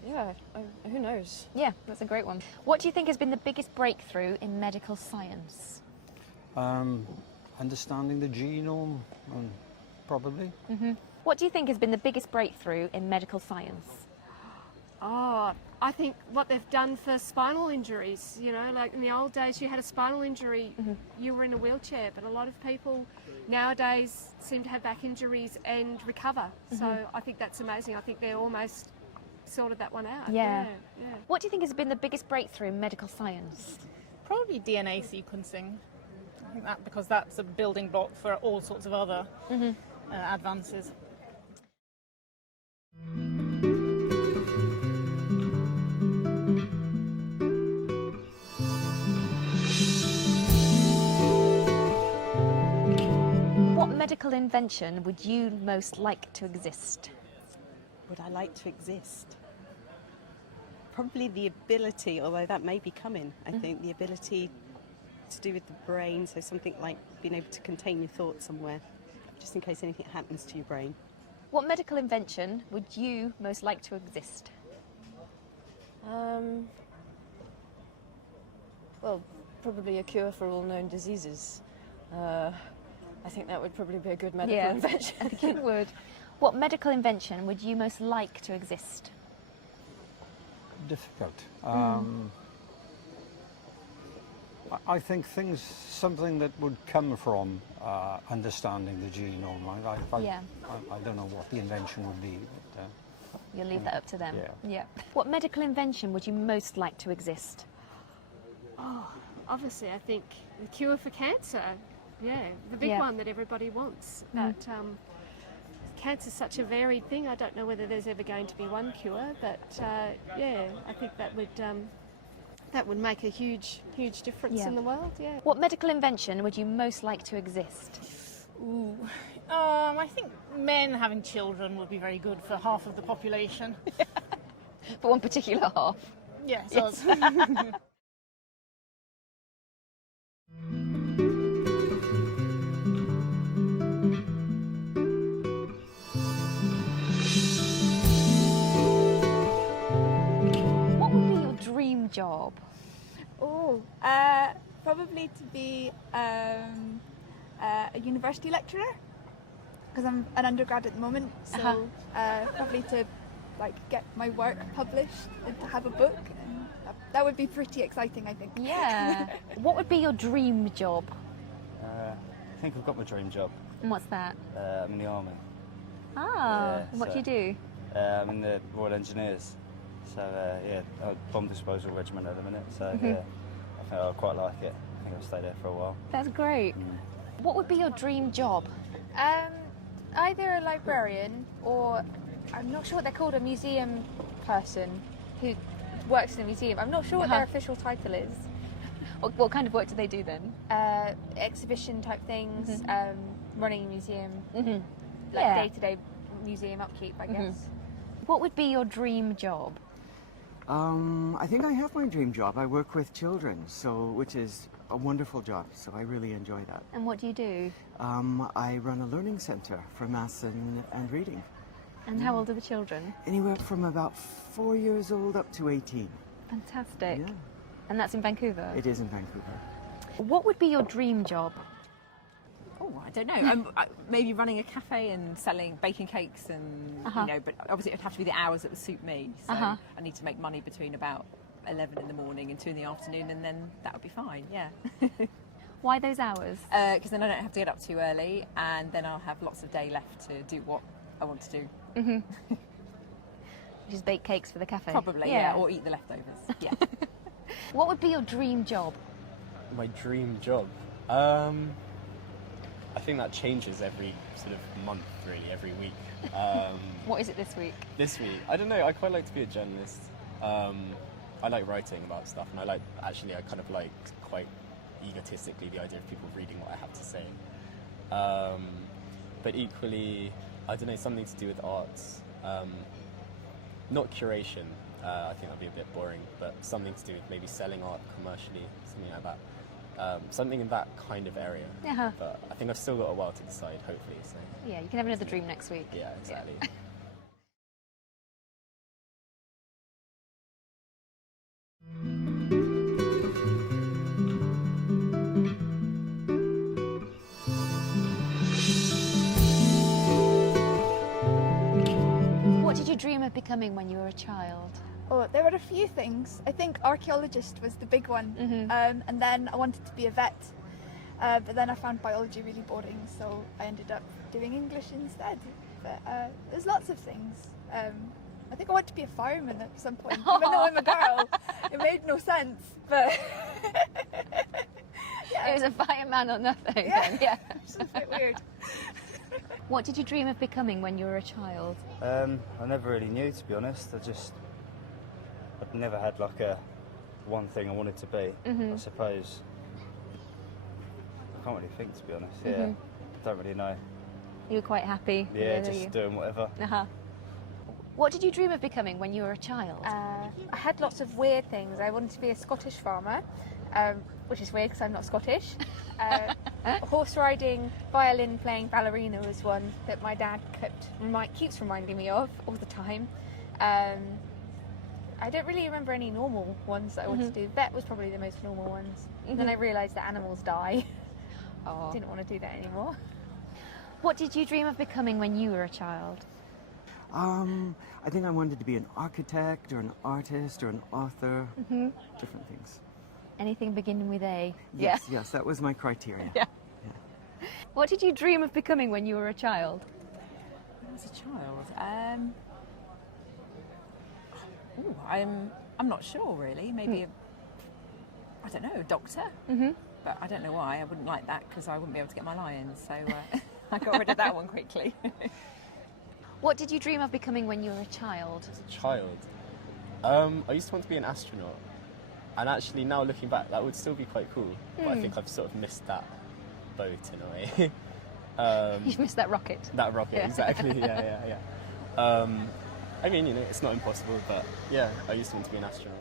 Yeah, who knows? Yeah, that's a great one. What do you think has been the biggest breakthrough in medical science? Understanding the genome, probably. What do you think has been the biggest breakthrough in medical science? Oh, I think what they've done for spinal injuries, you know, like in the old days you had a spinal injury, you were in a wheelchair, but a lot of people nowadays seem to have back injuries and recover. So I think that's amazing. I think they're almost sorted that one out. Yeah. Yeah. What do you think has been the biggest breakthrough in medical science? Probably DNA sequencing. I think that because that's a building block for all sorts of other advances. What medical invention would you most like to exist? Would I like to exist? Probably the ability, although that may be coming, I think, the ability to do with the brain, so something like being able to contain your thoughts somewhere. just in case anything happens to your brain. What medical invention would you most like to exist? Well, probably a cure for all known diseases. I think that would probably be a good medical invention. I think it would. What medical invention would you most like to exist? Difficult. I think something that would come from understanding the genome. I don't know what the invention would be. But, You'll leave that up to them. Yeah. What medical invention would you most like to exist? Oh, obviously, I think the cure for cancer. Yeah, the big one that everybody wants. But cancer's such a varied thing. I don't know whether there's ever going to be one cure. But yeah, I think that would make a huge difference in the world. Yeah. What medical invention would you most like to exist? Ooh. I think men having children would be very good for half of the population. For one particular half? Yes. What would be your dream job? Oh, probably to be a university lecturer, because I'm an undergrad at the moment. So probably to get my work published and to have a book. And that would be pretty exciting, I think. Yeah. What would be your dream job? I think I've got my dream job. And what's that? I'm in the army. What do you do? I'm in the Royal Engineers. So bomb disposal regiment at the minute. So I think I quite like it. I think I'll stay there for a while. That's great. What would be your dream job? Either a librarian or, I'm not sure what they're called, a museum person who works in a museum. I'm not sure what their official title is. What kind of work do they do then? Exhibition type things, running a museum, Yeah. day-to-day museum upkeep, I guess. What would be your dream job? I think I have my dream job. I work with children, which is a wonderful job, so I really enjoy that. And what do you do? I run a learning centre for maths and reading. And how old are the children? Anywhere from about 4 years old up to 18. Fantastic. Yeah. And that's in Vancouver? It is in Vancouver. What would be your dream job? Oh, I don't know. Maybe running a cafe and baking cakes, and but obviously it would have to be the hours that would suit me. So I need to make money between about 11 in the morning and 2 in the afternoon, and then that would be fine. Yeah. Why those hours? Because then I don't have to get up too early, and then I'll have lots of day left to do what I want to do. Just bake cakes for the cafe? Probably, yeah, or eat the leftovers. Yeah. What would be your dream job? My dream job? I think that changes every sort of month, really, every week. What is it this week? This week? I don't know, I quite like to be a journalist. I like writing about stuff, and I kind of like quite egotistically the idea of people reading what I have to say. But equally, I don't know, something to do with arts. Not curation, I think that'd be a bit boring, but something to do with maybe selling art commercially, something like that. Something in that kind of area. But I think I've still got a while to decide, hopefully. So. Yeah, you can have another dream next week. Yeah, exactly. What did you dream of becoming when you were a child? Oh, there were a few things. I think archaeologist was the big one, and then I wanted to be a vet, but then I found biology really boring, so I ended up doing English instead. But there's lots of things. I think I wanted to be a fireman at some point, even though I'm a girl. It made no sense, but yeah. It was a fireman or nothing. Yeah, Yeah. It's a bit weird. What did you dream of becoming when you were a child? I never really knew, to be honest. I'd never had like one thing I wanted to be. I suppose. I can't really think, to be honest. Yeah, don't really know. You were quite happy? Yeah, just doing whatever. What did you dream of becoming when you were a child? I had lots of weird things. I wanted to be a Scottish farmer, which is weird because I'm not Scottish. Horse riding, violin playing, ballerina was one that my dad keeps reminding me of all the time. I don't really remember any normal ones that I wanted to do. Vet was probably the most normal ones. Then I realised that animals die. Didn't want to do that anymore. What did you dream of becoming when you were a child? I think I wanted to be an architect or an artist or an author. Different things. Anything beginning with A? Yes, that was my criteria. Yeah. What did you dream of becoming when you were a child? As a child, I'm not sure really. Maybe I don't know, a doctor. But I don't know why. I wouldn't like that because I wouldn't be able to get my lions. So I got rid of that one quickly. What did you dream of becoming when you were a child? As a child, I used to want to be an astronaut, and actually now looking back, that would still be quite cool. But I think I've sort of missed that boat in a way. You've missed that rocket. That rocket, exactly. Yeah. I mean, it's not impossible, but yeah, I used to want to be an astronaut.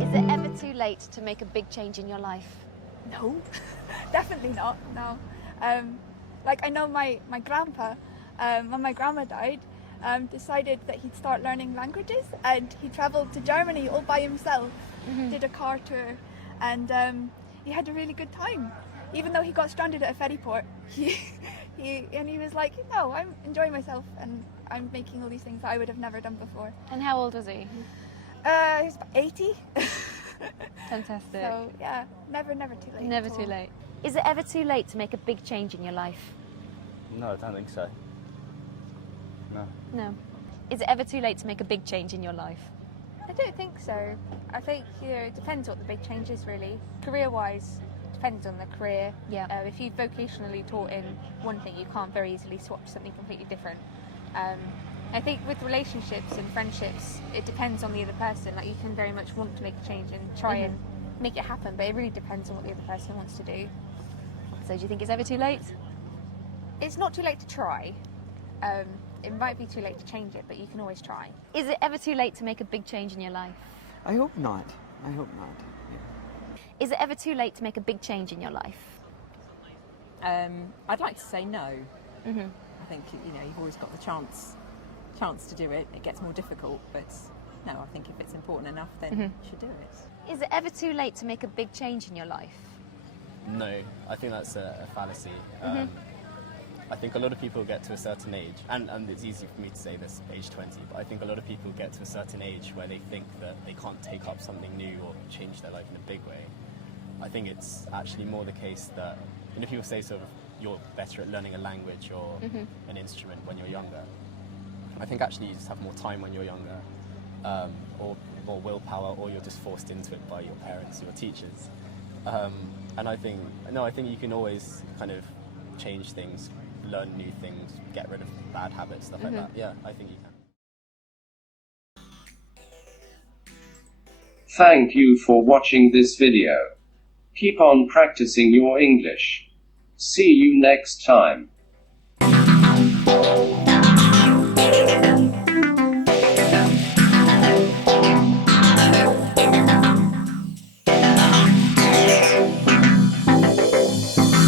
Is it ever too late to make a big change in your life? No, definitely not. No. Like I know my grandpa, when my grandma died, decided that he'd start learning languages, and he travelled to Germany all by himself, did a car tour, and he had a really good time. Even though he got stranded at a ferry port, he was like, no, I'm enjoying myself and I'm making all these things that I would have never done before. And how old was he? He was about 80. Fantastic. So yeah, never too late. Never too late. Is it ever too late to make a big change in your life? No, I don't think so. No. No. Is it ever too late to make a big change in your life? I don't think so. I think it depends what the big change is really. Career-wise, depends on the career. Yeah. If you're vocationally taught in one thing, you can't very easily swap to something completely different. I think with relationships and friendships, it depends on the other person. Like you can very much want to make a change and try and make it happen, but it really depends on what the other person wants to do. So do you think it's ever too late? It's not too late to try. It might be too late to change it, but you can always try. Is it ever too late to make a big change in your life? I hope not. I hope not. Is it ever too late to make a big change in your life? I'd like to say no. I think you've always got the chance to do it. It gets more difficult, but no, I think if it's important enough, then you should do it. Is it ever too late to make a big change in your life? No, I think that's a fallacy. I think a lot of people get to a certain age, and it's easy for me to say this at age 20, but I think a lot of people get to a certain age where they think that they can't take up something new or change their life in a big way. I think it's actually more the case that people say sort of you're better at learning a language or an instrument when you're younger. I think actually you just have more time when you're younger, or more willpower, or you're just forced into it by your parents or your teachers. And I think you can always kind of change things, learn new things, get rid of bad habits, stuff like that. Yeah, I think you can. Thank you for watching this video. Keep on practicing your English. See you next time.